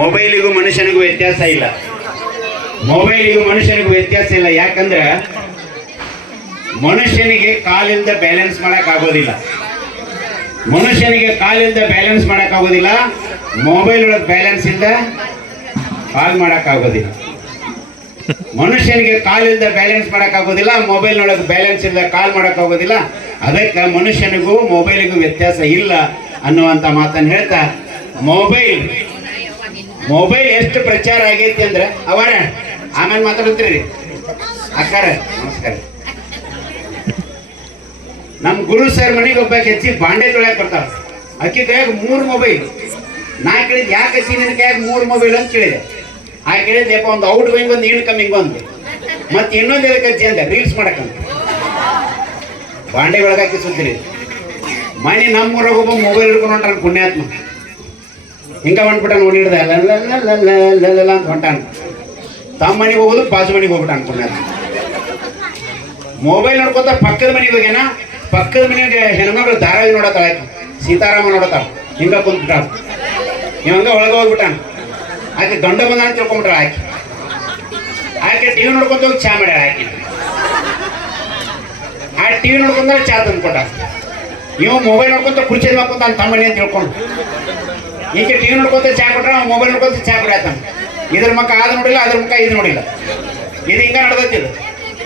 ಮೊಬೈಲಿಗೂ ಮನುಷ್ಯನಿಗೂ ವ್ಯತ್ಯಾಸ ಇಲ್ಲ. ಮೊಬೈಲಿಗೂ ಮನುಷ್ಯನಿಗೂ ವ್ಯತ್ಯಾಸ ಇಲ್ಲ. ಯಾಕಂದ್ರೆ ಮನುಷ್ಯನಿಗೆ ಕಾಲಿಂದ ಬ್ಯಾಲೆನ್ಸ್ ಮಾಡಕ್ ಆಗೋದಿಲ್ಲ. ಮನುಷ್ಯನಿಗೆ ಕಾಲಿಂದ ಬ್ಯಾಲೆನ್ಸ್ ಮಾಡಕ್ ಆಗೋದಿಲ್ಲ. ಮೊಬೈಲ್ ಒಳಗೆ ಬ್ಯಾಲೆನ್ಸ್ ಇಂದ ಕಾಲ್ ಮಾಡಕ್ ಆಗೋದಿಲ್ಲ. ಮನುಷ್ಯನಿಗೆ ಕಾಲಿಂದ ಬ್ಯಾಲೆನ್ಸ್ ಮಾಡಕ್ ಆಗೋದಿಲ್ಲ. ಮೊಬೈಲ್ ಒಳಗೆ ಬ್ಯಾಲೆನ್ಸ್ ಇಂದ ಕಾಲ್ ಮಾಡಕ್ ಆಗೋದಿಲ್ಲ. ಅದಕ್ಕೆ ಮನುಷ್ಯನಿಗೂ ಮೊಬೈಲಿಗೂ ವ್ಯತ್ಯಾಸ ಇಲ್ಲ ಅನ್ನುವಂಥ ಮಾತನ್ನು ಹೇಳ್ತಾ ಮೊಬೈಲ್ ಮೊಬೈಲ್ ಎಷ್ಟು ಪ್ರಚಾರ ಆಗೈತಿ ಅಂದ್ರೆ, ಅವರ, ಆಮೇಲೆ ಮಾತಾಡ್ತೀರಿ. ಅಕ್ಕಾರ, ನಮಸ್ಕಾರ. ನಮ್ಮ ಗುರು ಸರ್ ಮನೆಗೆ ಒಬ್ಬ ಹೆಚ್ಚಿ ಬಾಂಡೆ ತೊಳ್ಯಾಕ ಬರ್ತಾವ ಅಕ್ಕಿ ಕೈಯಾಗ ಮೂರು ಮೊಬೈಲ್ ನಾ ಕೇಳಿದ್ ಯಾಕೆ ಹಚ್ಚಿ ನಿನ್ನ ಕೈಯಾಗ ಮೂರು ಮೊಬೈಲ್ ಅಂತ ಕೇಳಿದೆ. ಆ ಕೇಳಿದ್ದೆಪ್ಪ ಒಂದು ಔಟ್ ಗೋಯಿಂಗ್ ಒಂದು ಇನ್ ಕಮ್ಮಿಂಗ್ ಬಂದು. ಮತ್ತೆ ಇನ್ನೊಂದು ಎದಕ್ಕೆ ಹಚ್ಚಿ ಅಂದೆ ರೀಲ್ಸ್ ಮಾಡಕ್ಕಂತ ಬಾಂಡೆ ಒಳಗಾಕಿ ಸುತ್ತಿರಿ. ಮನೆ ನಮ್ಮೂರಾಗ ಒಬ್ಬ ಮೊಬೈಲ್ ಹಿಡ್ಕೊಂಡು ಹೊಂಟಾನ ಪುಣ್ಯಾತ್ಮ. ಹಿಂಗ ಹೊಂಟ್ಬಿಟ್ಟಾನ ಓಡಿಡ್ದ ಅಂತ ಹೊಂಟಾನ. ತಮ್ಮ ಮನೆಗೆ ಹೋಗೋದು ಬಾಜು ಮನೆಗೆ ಹೋಗ್ಬಿಟ್ಟು ಅನ್ಕೊಂಡ ಮೊಬೈಲ್ ನೋಡ್ಕೊತ ಪಕ್ಕದ ಮನೆಗೆ ಹೋಗ್ಯಾನ, ಪಕ್ಕದ ಮನೆಗೆ ಹೆಣ್ಮಗಳು ಧಾರಾವಾಹಿ ನೋಡತ್ತಾಳ ಆಯ್ತು ಸೀತಾರಾಮ ನೋಡತ್ತಾಳ. ಹಿಂಗ ಕುಂತ್ಬಿಟ್ಟಾಳ ಇವಂಗ ಒಳಗೆ ಹೋಗ್ಬಿಟ್ಟಾನ ಆಕೆ ಗಂಡ ಬಂದ ಅಂತ ತಿಳ್ಕೊಂಬಿಟ್ರ ಆಕೆ. ಆಕೆ ಟಿವಿ ನೋಡ್ಕೊಂತ ಹೋಗಿ ಚಾ ಮಾಡ್ಯಾಳ ಆಕೆ. ಆ ಟಿವಿ ನೋಡ್ಕೊಂಡ್ರೆ ಚಾ ತಂದು ಕೊಟ್ಟ ಇವ್ ಮೊಬೈಲ್ ನೋಡ್ಕೊಂತ ಕುರ್ಚಿ ಅಂತ ತಮ್ಮನಿ ಅಂತ ತಿಳ್ಕೊಂಡು ಈಕೆ ಟಿವಿ ನೋಡ್ಕೊತ ಚಾ ಕೊಟ್ರ ಮೊಬೈಲ್ ನೋಡ್ಕೊತ ಚಾ ಕುಡಿಯತ್ತಾನ ಇದ್ರ ಮಕ್ಕ ಅದ್ ನೋಡಿಲ್ಲ, ಅದ್ರ ಮಕ್ಕ ಇದು ನೋಡಿಲ್ಲ. ಇದು ಹಿಂಗ ನಡ್ದೈತಿ ಇದು.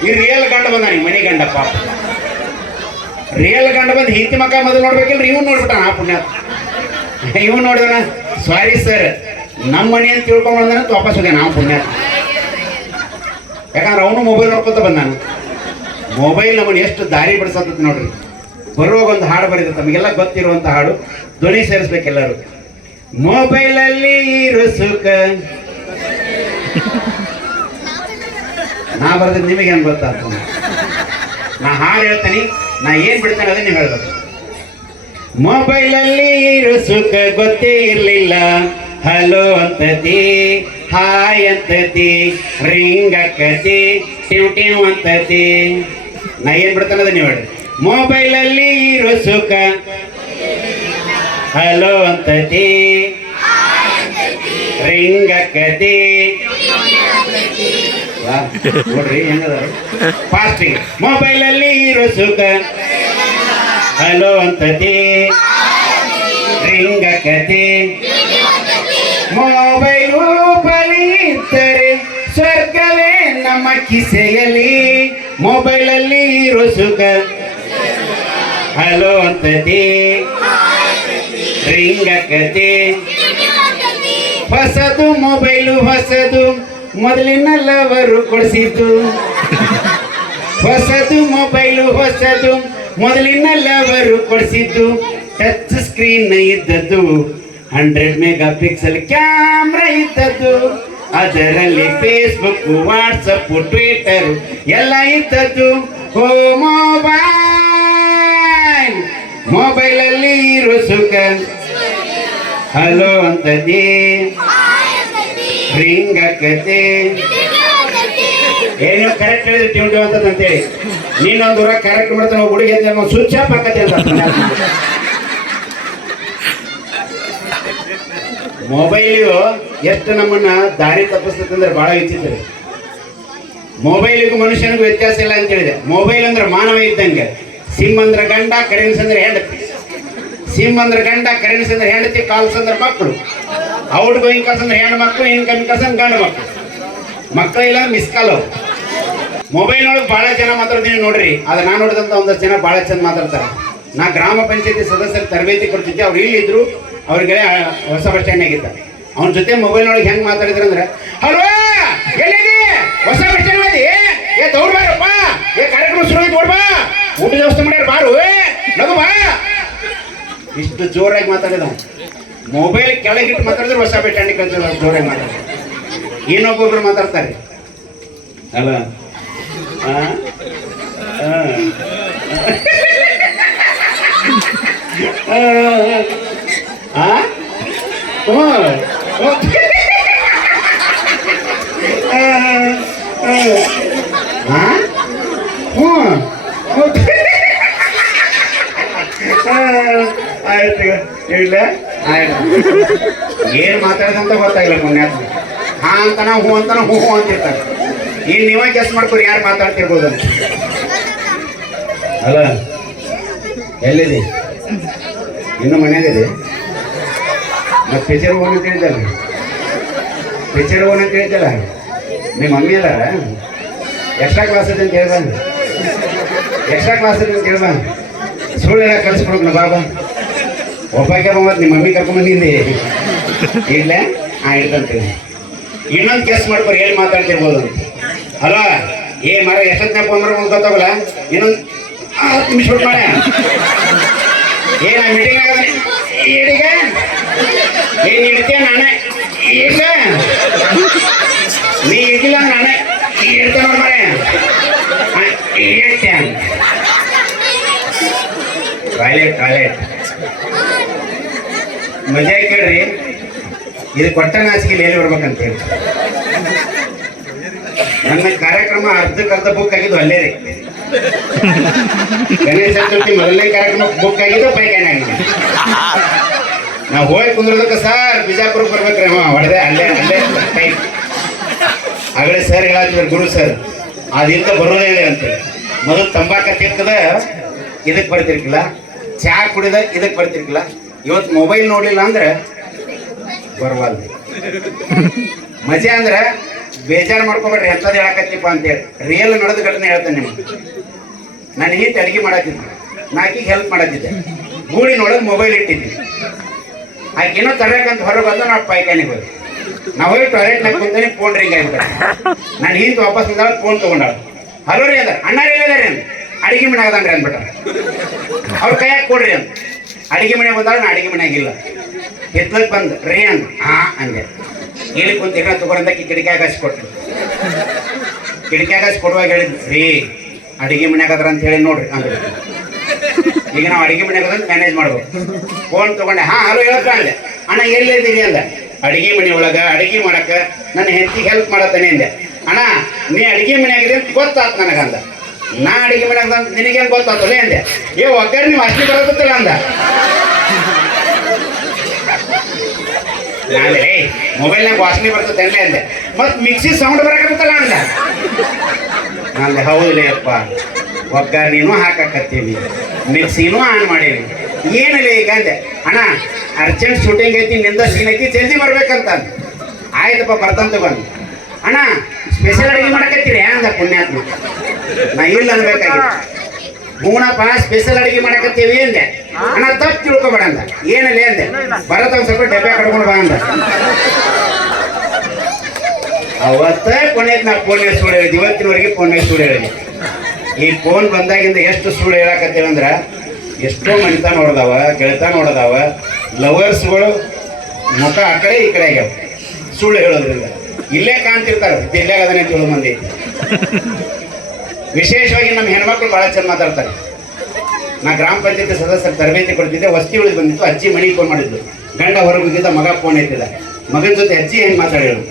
ಈ ರಿಯಲ್ ಗಂಡ ಬಂದ ನೀ, ಮನಿ ಗಂಡ ಪಾಪ ರಿಯಲ್ ಗಂಡ ಬಂದು ಹಿಂತಿ ಮಕ್ಕ ಮೊದಲು ನೋಡ್ಬೇಕಿಲ್ರಿ, ಇವ್ನು ನೋಡ್ಬಿಟ್ಟಾನ ಆ ಪುಣ್ಯ ಇವ್ನು ನೋಡಿದನ ಸಾರಿ ಸರ್ ನಮ್ಮ ಮನೆ ಅಂತ ತಿಳ್ಕೊಂಡ್ ವಾಪಸ್ ಹೋಗ್ಯಾನ ಆ ಪುಣ್ಯ ಯಾಕಂದ್ರೆ ಅವನು ಮೊಬೈಲ್ ನೋಡ್ಕೊತ ಬಂದಾನ. ಮೊಬೈಲ್ ನಮ್ಮನ್ನು ಎಷ್ಟು ದಾರಿ ಬಿಡಿಸತ್ತ ನೋಡ್ರಿ. ಬರುವಾಗ ಒಂದು ಹಾಡು ಬರೀತ ತಮಗೆಲ್ಲ ಗೊತ್ತಿರುವಂತ ಹಾಡು. ಧ್ವನಿ ಸೇರಿಸ್ಬೇಕೆಲ್ಲರೂ ಮೊಬೈಲಲ್ಲಿ ಇರೋ ಸುಖ. ನಾ ನಿಮಗೆ ಹೆಂಗ್ ಗೊತ್ತಾಗ್ತ ನಾ ಹಾಡು ಹೇಳ್ತೀನಿ. ನಾ ಏನ್ ಬಿಡ್ತೇನೆ ಅದನ್ನ ನೀವು ಹೇಳ್ಬೇಕು. ಮೊಬೈಲಲ್ಲಿ ಇರೋ ಸುಖ ಗೊತ್ತೇ ಇರಲಿಲ್ಲ. ಹಲೋ ಅಂತತಿ, ಹಾಯ್ ಅಂತತಿ, ರಿಂಗ್ ಅಕ್ಕತಿ ಟಿವ್ ಟಿವ್ ಅಂತತಿ. ನಾ ಏನ್ ಬಿಡ್ತಾನೆ ಅದನ್ನ ನೀವು ಹೇಳಿ ಮೊಬೈಲಲ್ಲಿ ಇರೋ ಸುಖ ಹಲೋ ಅಂತತಿ. ರಿಂಗಕತಿ ನೋಡ್ರಿ ಹೆಂಗದ ಫಾಸ್ಟಿಂಗ್ ಮೊಬೈಲಲ್ಲಿ ಇರೋ ಸುಖ. ಹಲೋ ಅಂತತಿ. ರಿಂಗ್ ಅಕ್ಕತಿ ಮೊಬೈಲು ಇದ್ದರೆ ಸ್ವರ್ಗವೇ ನಮ್ಮ ಕಿಸೆಯಲ್ಲಿ. ಮೊಬೈಲಲ್ಲಿ ಇರೋ ಸುಖ. ಹಲೋ ಅಂತತಿ. ರಿಂಗ್ ಅಕ್ಕತಿ ಹೊಸದು ಮೊಬೈಲು ಹೊಸದು ಮೊದಲಿನಲ್ಲವರು ಕೊಡಿಸಿದ್ದು. ಹೊಸದು ಮೊಬೈಲು ಹೊಸದು ಮೊದಲಿನಲ್ಲವರು ಕೊಡಿಸಿದ್ದು. ಟಚ್ ಸ್ಕ್ರೀನ್ ಇದ್ದದ್ದು ಹಂಡ್ರೆಡ್ ಮೆಗಾ ಪಿಕ್ಸೆಲ್ ಕ್ಯಾಮ್ರಾ ಇದ್ದದ್ದು. ಅದರಲ್ಲಿ ಫೇಸ್ಬುಕ್ ವಾಟ್ಸಪ್ ಟ್ವಿಟರ್ ಎಲ್ಲ ಇದ್ದದ್ದು. ಓ ಮೊಬೈಲ್ ಮೊಬೈಲಲ್ಲಿ ಇರೋ ಸುಖ. ಹಲೋ ಅಂತದಿ ರಿಂಗ್ ಆಕತಿ ಏನು ಕರೆಕ್ಟ್ ಹೇಳಿದ್ರೆ ಟ್ಯೂನ್ ಅಂತ ಅಂತೇಳಿ ನೀನೊಂದು ಊರ ಕರೆಕ್ಟ್ ಮಾಡ್ತಾನೆ, ಒಬ್ಬ ಹುಡುಗಿ ಅಂತ ಸ್ವಿಚ್ ಆಫ್ ಅಂತ ಮೊಬೈಲು ಎಷ್ಟು ನಮ್ಮನ್ನ ದಾರಿ ತಪ್ಪಿಸ್ತದೆ ಅಂದ್ರೆ ಬಹಳ ವಿಚಿತ್ರ. ಮೊಬೈಲಿಗೂ ಮನುಷ್ಯನಿಗೂ ವ್ಯತ್ಯಾಸ ಇಲ್ಲ ಅಂತ ಹೇಳಿದೆ. ಮೊಬೈಲ್ ಅಂದ್ರೆ ಮಾನವ ಇದ್ದಂಗೆ. ಸಿಮ್ ಅಂದ್ರೆ ಗಂಡ ಕರೆನ್ಸ್ ಅಂದ್ರೆ ಹೆಂಡತಿ. ಸಿಮ್ ಅಂದ್ರೆ ಗಂಡ, ಕರೆಣಿಸಿದ್ರೆ ಅಂದ್ರೆ ಹೆಂಡತಿ ಕಾಲ್ಸ್ ಅಂದ್ರೆ ಮಕ್ಕಳು. ಔಟ್ ಗೋಯಿಂಗ್ ಕಾಲ್ಸ್ ಅಂದ್ರೆ ಹೆಣ್ಣು ಮಕ್ಕಳು ಇನ್ಕಮಿಂಗ್ ಕಾಲ್ಸ್ ಅಂದ್ರೆ ಗಂಡು ಮಕ್ಕಳು ಮಕ್ಕಳಿಲ್ಲ ಮಿಸ್ ಕಾಲ್ ಮೊಬೈಲ್ ಒಳಗೆ ಭಾಳ ಜನ ಮಾತಾಡ್ತೀನಿ ನೋಡ್ರಿ. ಅದು ನಾನು ನೋಡಿದಂತ ಒಂದಷ್ಟು ಜನ ಭಾಳ ಚಂದ ಮಾತಾಡ್ತಾರೆ. ನಾ ಗ್ರಾಮ ಪಂಚಾಯತಿ ಸದಸ್ಯರ ತರಬೇತಿ ಕೊಡ್ತಿದ್ದೆ. ಅವ್ರು ಇಲ್ಲಿದ್ರು ಅವ್ರಿಗೆ ಹೊಸ ಬಸ್ ಸ್ಟ್ಯಾಂಡ್ ಆಗಿದ್ದ ಅವ್ನ ಜೊತೆ ಮೊಬೈಲ್ ಒಳಗೆ ಹೆಂಗ್ ಮಾತಾಡಿದ್ರು ಅಂದ್ರೆ, ಹಲೋ, ಎಲ್ಲಿದೆ? ಹೊಸ ಮಾಡಿ ಏ ಏ, ಕಾರ್ಯಕ್ರಮ ಶುರು ಆಯ್ತು ಊಟದ ವ್ಯವಸ್ಥೆ ಮಾಡ್ಯಾರ, ಬಾರು. ಲಗು ಬಾ. ಇಷ್ಟು ಜೋರಾಗಿ ಮಾತಾಡಿದ ಮೊಬೈಲ್ ಕೆಳಗಿಟ್ಟು ಮಾತಾಡಿದ್ರೆ ಹೊಸ ಸ್ಟ್ಯಾಂಡ್ ಕಳ್ಸಿದ ಜೋರಾಗಿ ಮಾತಾಡಿದ. ಇನ್ನೊಬ್ಬೊಬ್ರು ಮಾತಾಡ್ತಾರೆ. ಅಲ್ಲ? ಆ? ಆ. ಆ? ಆ? ಹ್ಮ್. ಆ, ಆ. ಆ? ಹ್ಮ್. ಆ, ಆಯ್ತು ಇಲ್ಲ ಏನು ಮಾತಾಡದಂತ ಗೊತ್ತಾಗಿಲ್ಲ ಮೊನ್ನೆ. ಹಾ ಅಂತಾನ ಹೂ ಅಂತಾನ ಹೂ ಹೂ ಅಂತಿರ್ತಾರೆ. ಈಗ ನೀವೇ ಕೆಸ್ ಮಾಡ್ಕೊರಿ ಯಾರು ಮಾತಾಡ್ತಿರ್ಬೋದು. ಅಲ್ಲ ಎಲ್ಲಿದೆ? ಇನ್ನು ಮನೇಲಿದೆ ಮತ್ತೆ ಪಿಚರ್ ಹೋಗೋಣ ಅಂತ ಹೇಳಿದ್ದಲ್ಲ ಪಿಚರ್ ಓನ್ ಅಂತ ಹೇಳಿದ್ದಲ್ಲ ನಿಮ್ಮ ಮಮ್ಮಿ ಅದಾರ? ಎಕ್ಸ್ಟ್ರಾ ಕ್ಲಾಸ್ ಇದೆ ಅಂತ ಹೇಳ್ಬಾ. ಎಕ್ಸ್ಟ್ರಾ ಕ್ಲಾಸ್ ಇದೆ ಅಂತ ಹೇಳ್ಬಾ. ಸುಳ್ಳೆಲ್ಲ ಕಳಿಸ್ಕೊಡ್ಬೇಕು ಬಾಬಾ ಒಬ್ಬಾಕೆ ಬಂದ್ ನಿಮ್ಮ ಮಮ್ಮಿ ಕರ್ಕೊಂಡ್ ಬಂದಿದ್ದೆ ಇಲ್ಲ ಹಾ ಇಡ್ತಂತೀನಿ ಇನ್ನೊಂದು ಕೆಸ್ ಮಾಡ್ಕೊರಿ, ಹೇಳಿ ಮಾತಾಡ್ತಿರ್ಬೋದು. ಅಲ್ಲ ಏ ಮರ ಎಷ್ಟೊತ್ತಿನ ಫೋನ್ ಮಾಡ್ಕೊಂಡು ಗೊತ್ತಾಗಲ್ಲ ಇನ್ನೊಂದು ಹತ್ತು ನಿಮಿಷ ಬಿಟ್ಟು ಮಾಡ ಏನ ಮೀಟಿಂಗ್ ಈಗ ಏನ್ ಇಡ್ತೀಯ ನಾನೇ? ಈಗ ನೀ ಇಡ್ಲಿಲ್ಲ ನಾನೇ? ಇಡ್ತೇನೆ ನೋಡ್ ಮರೆ ಇಡ್ತೇನೆ ಟಾಯ್ಲೆಟ್ ಟಾಯ್ಲೆಟ್ ಮಜಾ ಕೇಳ್ರಿ. ಇದು ಕೊಟ್ಟ ನಾಚಿಕೆಯಲ್ಲಿ ಎಲ್ಲಿ ಬರ್ಬೇಕಂತ ಹೇಳಿ. ನನ್ನ ಕಾರ್ಯಕ್ರಮ ಅರ್ಧಕ್ಕೆ ಅರ್ಧ ಬುಕ್ ಆಗಿದ್ದು ಅಲ್ಲೇ ರೀ. ಗಣೇಶ ಚತುರ್ಥಿ ಮೊದಲನೇ ಕಾರ್ಯಕ್ರಮ ಬುಕ್ ಆಗಿದ್ದು ಪೈಖಾನೆ ಆಗಿದೆ ನಾವು ಹೋಗಿ ಕುಂದ್ರದಕ್ಕೆ ಸರ್ ಬಿಜಾಪುರಕ್ಕೆ ಬರ್ಬೇಕ್ರಿ ಅವ, ಹೊಡೆದೆ, ಅಲ್ಲೇ ಅಲ್ಲೇ ಟೈಮ್ ಆಗಲೇ ಸರ್ ಹೇಳ ಗುರು ಸರ್ ಅದಿಂದ ಬರೋದೇ ಇಲ್ಲ ಅಂತೇಳಿ ಮೊದಲು ತಂಬಾಕ ತಿಕ್ಕದ, ಇದಕ್ಕೆ ಬರ್ತಿರ್ಕಿಲ್ಲ ಚಹಾ ಕುಡಿದ, ಇದಕ್ಕೆ ಬರ್ತಿರ್ಕಿಲ್ಲ ಇವತ್ತು ಮೊಬೈಲ್ ನೋಡಲಿಲ್ಲ ಅಂದ್ರೆ ಬರವಲ್ದು. ಮಜಾ ಅಂದ್ರೆ ಬೇಜಾರು ಮಾಡ್ಕೊಬೇಡ್ರಿ ಎಂಥದ್ದು ಹೇಳಕತ್ತಿಪ್ಪ ಅಂತೇಳಿ. ರಿಯಲ್ ನಡೆದ ಘಟನೆ ಹೇಳ್ತೇನೆ ನಿಮಗೆ. ನಾನು ಈ ಅಡಿಗೆ ಮಾಡತ್ತಿದ್ದೆ. ನಾಕಿಗೆ ಹೆಲ್ಪ್ ಮಾಡತ್ತಿದ್ದೆ. ಗೂಡಿನೊಳಗೆ ಮೊಬೈಲ್ ಇಟ್ಟಿದ್ದೆ. ಆಕೆನೋ ತರಬೇಕಂತ ಹೊರಗೆ ಬಂದು ನಾವು ಪೈಖಾನಿಗೆ ಹೋಗಿ ನಾವು ಹೋಗಿ ಟಾಯ್ಲೆಟ್ ಕುಂತಾನೆ ಫೋನ್ ರಿಂಗ್ ಆಗಿಬಿಟ್ಟಾರೆ ನಾನು ಹಿಂದೆ ವಾಪಸ್ ಬಂದಾಗ ಫೋನ್ ತೊಗೊಂಡಾಳ. ಹಲೋ ರೀ ಅದ ಅಣ್ಣ ರೀ ಅಂದ್ರೆ ಅಡಿಗೆ ಮನೆ ಅದಾನ್ರಿ ಅಂದ್ಬಿಟ್ಟ. ಅವ್ರ ಕೈಯಾಗ ಕೊಡ್ರಿ ಅಂತ ಅಡಿಗೆ ಮನೆ ಬಂದಾಗ ನಾ ಅಡಿಗೆ ಮನೆಯಾಗ ಇಲ್ಲ. ಹಿತ್ಲಕ್ಕೆ ಬಂದು, ರೀ ಅಂದ ಹಾ, ಅಂದೆ. ಹೇಳಿ ಕುಂತ ಇರ ತಗೊಂಡ ಕಿಟಕಿಯಾಗ ಕೊಟ್ರು. ಕಿಡಿಕ್ಯಾಗ ಹಚ್ಚಿ ಕೊಡುವಾಗ ಹೇಳಿದ್, ರೀ, ಅಡಿಗೆ ಮನ್ಯಾಗ ಅದ್ರ ಅಂತ ಹೇಳಿ ನೋಡ್ರಿ, ಅಂದ್ರೆ. ಈಗ ನಾವು ಅಡಿಗೆ ಮನ್ಯಾಗ ಮ್ಯಾನೇಜ್ ಮಾಡ್ಬೇಕು ಫೋನ್ ತಗೊಂಡೆ, ಹಾ, ಹಲೋ ಹೇಳಕ್ಕ ಅಂದೆ. ಅಣ್ಣ ಎಲ್ಲಿದ್ದೀರಿ ಅಂದ. ಅಡಿಗೆ ಮನೆ ಒಳಗ, ಅಡಿಗೆ ಮಾಡಕ್ಕ ನನ್ನ ಹೆಂಡತಿಗೆ ಹೆಲ್ಪ್ ಮಾಡತ್ತಾನೆ, ಅಂದೆ. ಅಣ್ಣ, ನೀ ಅಡಿಗೆ ಮನೆಯಾಗಿದೆ ಅಂತ ಗೊತ್ತಾತ್ ನನಗಂದ ನಾ ಅಡಿಗೆ ಮಾಡಂತ ನಿನಗೇನು ಗೊತ್ತಾಗ್ತದೆ ಅಂದೆ. ಏ, ಒಗ್ಗರಣೆ ನೀವು ಅಷ್ಟು ಬರತ್ತಲ್ಲ ಅಂದ. ನಾಳೆ ಮೊಬೈಲ್ನಾಗ ವಾಸನೆ ಬರ್ತದೆ ಅಲ್ಲೇ ಅಂದೆ. ಮತ್ ಮಿಕ್ಸಿ ಸೌಂಡ್ ಬರಕತ್ತಲ್ಲ ಅಂದ. ಅಂದೆ ಹೌದಲೇ ಅಪ್ಪ. ಒಗ್ಗರಣೆನೂ ಹಾಕಕತ್ತೀವಿ ಮಿಕ್ಸಿನೂ ಆನ್ ಮಾಡೀವಿ ಏನಿಲ್ಲ ಈಗ ಅಂದೆ? ಅಣ್ಣ ಅರ್ಜೆಂಟ್ ಶೂಟಿಂಗ್ ಐತಿ, ನಿಂದ ಸೀನ್ ಐತಿ, ಜಲ್ದಿ ಬರ್ಬೇಕಂತ. ಆಯ್ತಪ್ಪ ಬರ್ತಂತ ಬಂದು ಅಣ್ಣ ಸ್ಪೆಷಲ್ ಅಡಿಗೆ ಮಾಡಕತ್ತೀರಿ ಅಂದ ಪುಣ್ಯಾತ್ಮ. ನಾ ಇಲ್ಲ ಅನ್ಬೇಕಾಗಿತ್ತು ಹೂನಪ್ಪ ಸ್ಪೆಷಲ್ ಅಡಿಗೆ ಮಾಡಕತ್ತೀವಿ ಅಂದೆ. ಅಣ್ಣ ತಪ್ಪು ತಿಳ್ಕೊಬೇಡ ಅಂದ. ಏನಲ್ಲಿ ಅಂದೆ. ಬರತ್ತ ಒಂದ್ ಸ್ವಲ್ಪ ಡಬ್ಬೆ ಕಡ್ಕೊಂಡು ಬಾ ಅಂದ. ಅವತ್ತ ಕೊನೆಗೆ ನಾ ಫೋನ್ ಸುಳ್ಳು ಹೇಳಿದ್ವಿ. ಇವತ್ತಿನವರೆಗೆ ಫೋನ್ ಸುಳ್ಳು ಹೇಳಿದ್ವಿ. ಈ ಫೋನ್ ಬಂದಾಗಿಂದ ಎಷ್ಟು ಸುಳ್ಳು ಹೇಳಕತ್ತೀವಿ ಅಂದ್ರೆ ಎಷ್ಟೋ ಮನಿತಾನ ನೋಡ್ದಾವ ಗೆಳತಾನ ಹೊಡೆದಾವ ಲವರ್ಸ್ಗಳು ಮುಖ ಆ ಕಡೆ ಈ ಕಡೆ ಆಗ್ಯಾವ. ಸುಳ್ಳು ಹೇಳೋದ್ರಿಂದ. ಇಲ್ಲೇ ಕಾಣ್ತಿರ್ತಾರೆ. ಇಲ್ಲೇ ಅದನ್ನೇ ತಿಳು ಮಂದಿ ವಿಶೇಷವಾಗಿ ನಮ್ಮ ಹೆಣ್ಮಕ್ಳು ಬಹಳ ಚೆಂದ ಮಾತಾಡ್ತಾರೆ. ನಾ ಗ್ರಾಮ ಪಂಚಾಯತಿ ಸದಸ್ಯರ ತರಬೇತಿ ಕೊಡ್ತಿದ್ದೆ, ವಸ್ತಿ ಉಳಿದು ಬಂದಿತ್ತು, ಅಜ್ಜಿ ಮನೆಗೆ ಫೋನ್ ಮಾಡಿದ್ದು ಗಂಡ ಹೊರಗೆ ಹೋಗಿದ್ದ, ಮಗ ಫೋನ್ ಐತಿಲ್ಲ ಮಗನ ಜೊತೆ ಅಜ್ಜಿ ಹೆಂಗ್ ಮಾತಾಡಿದ್ರು?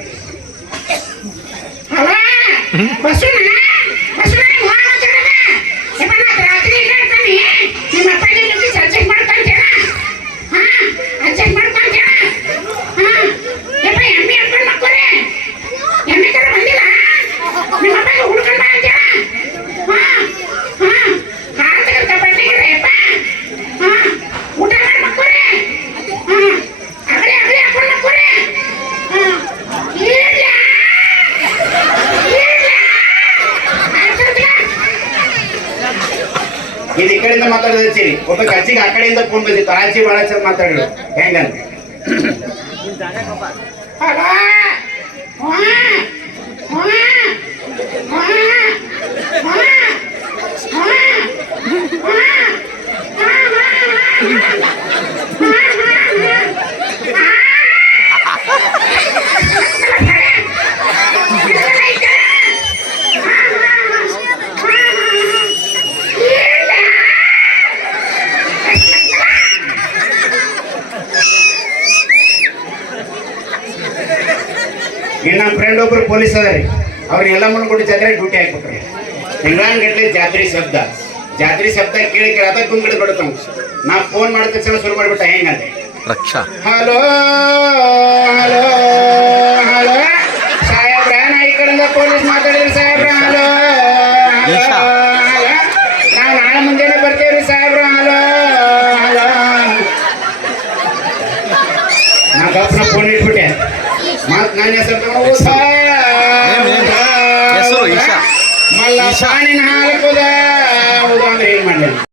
ಮಾತಾಡೋದು ಹಚ್ಚಿರಿ ಒಬ್ಬ ಅಜ್ಜಿಗೆ ಆ ಕಡೆಯಿಂದ ಫೋನ್ ಬಂದಿತ್ತು ಆ ಅಜ್ಜಿ ಬಹಳ ಚೆಂದ ಮಾತಾಡಿದ್ರು ಹೆಂಗಂತ ಇನ್ನು ನಮ್ಮ ಫ್ರೆಂಡ್ ಒಬ್ರು ಪೊಲೀಸ್ ಅದಾರಿ ಅವ್ರು ಎಲ್ಲ ಮುಂದ್ಕೊಂಡು ಜಾತ್ರೆ ಡ್ಯೂಟಿ ಹಾಕ್ಬಿಟ್ರಿ ತಿಂಗಳಾನ್ಗಟ್ಲೆ ಜಾತ್ರೆ ಶಬ್ದ. ಜಾತ್ರೆ ಶಬ್ದ ಕೇಳಿ ಕೇಳಿ ಅದ ಗುಂಗಿಡ್ ಬಿಡುತ್ತ ನಾ ಫೋನ್ ಮಾಡಿದ ತಕ್ಷಣ ಶುರು ಮಾಡಿಬಿಟ್ಟ ಹೆಂಗಂತೆ ರಕ್ಷಾ. Hello hello hello. ಸಾಹೇಬ್ರ ನಾ ಈ ಕಡೆಯಿಂದ ಪೊಲೀಸ್ ಮಾತಾಡಿದ್ರಿ ಸಾಹೇಬ್ರ. ಹಲೋ ಈಶಾ. ನಾವು ನಾಳೆ ಮುಂಜಾನೆ ಬರ್ತೇವ್ರಿ ಸಾಹೇಬ್ರ. Hello hello. ನಾ ಗಪ್ಪನ ಫೋನ್ ಇಟ್ಬಿಟ್ಟೆ. ಮತ್ತೆ ನಾನು ಹೆಸರು ತಗೊಂಡು ഈശാനിൻ ഹാലപ്പുത ഉദാഹരണം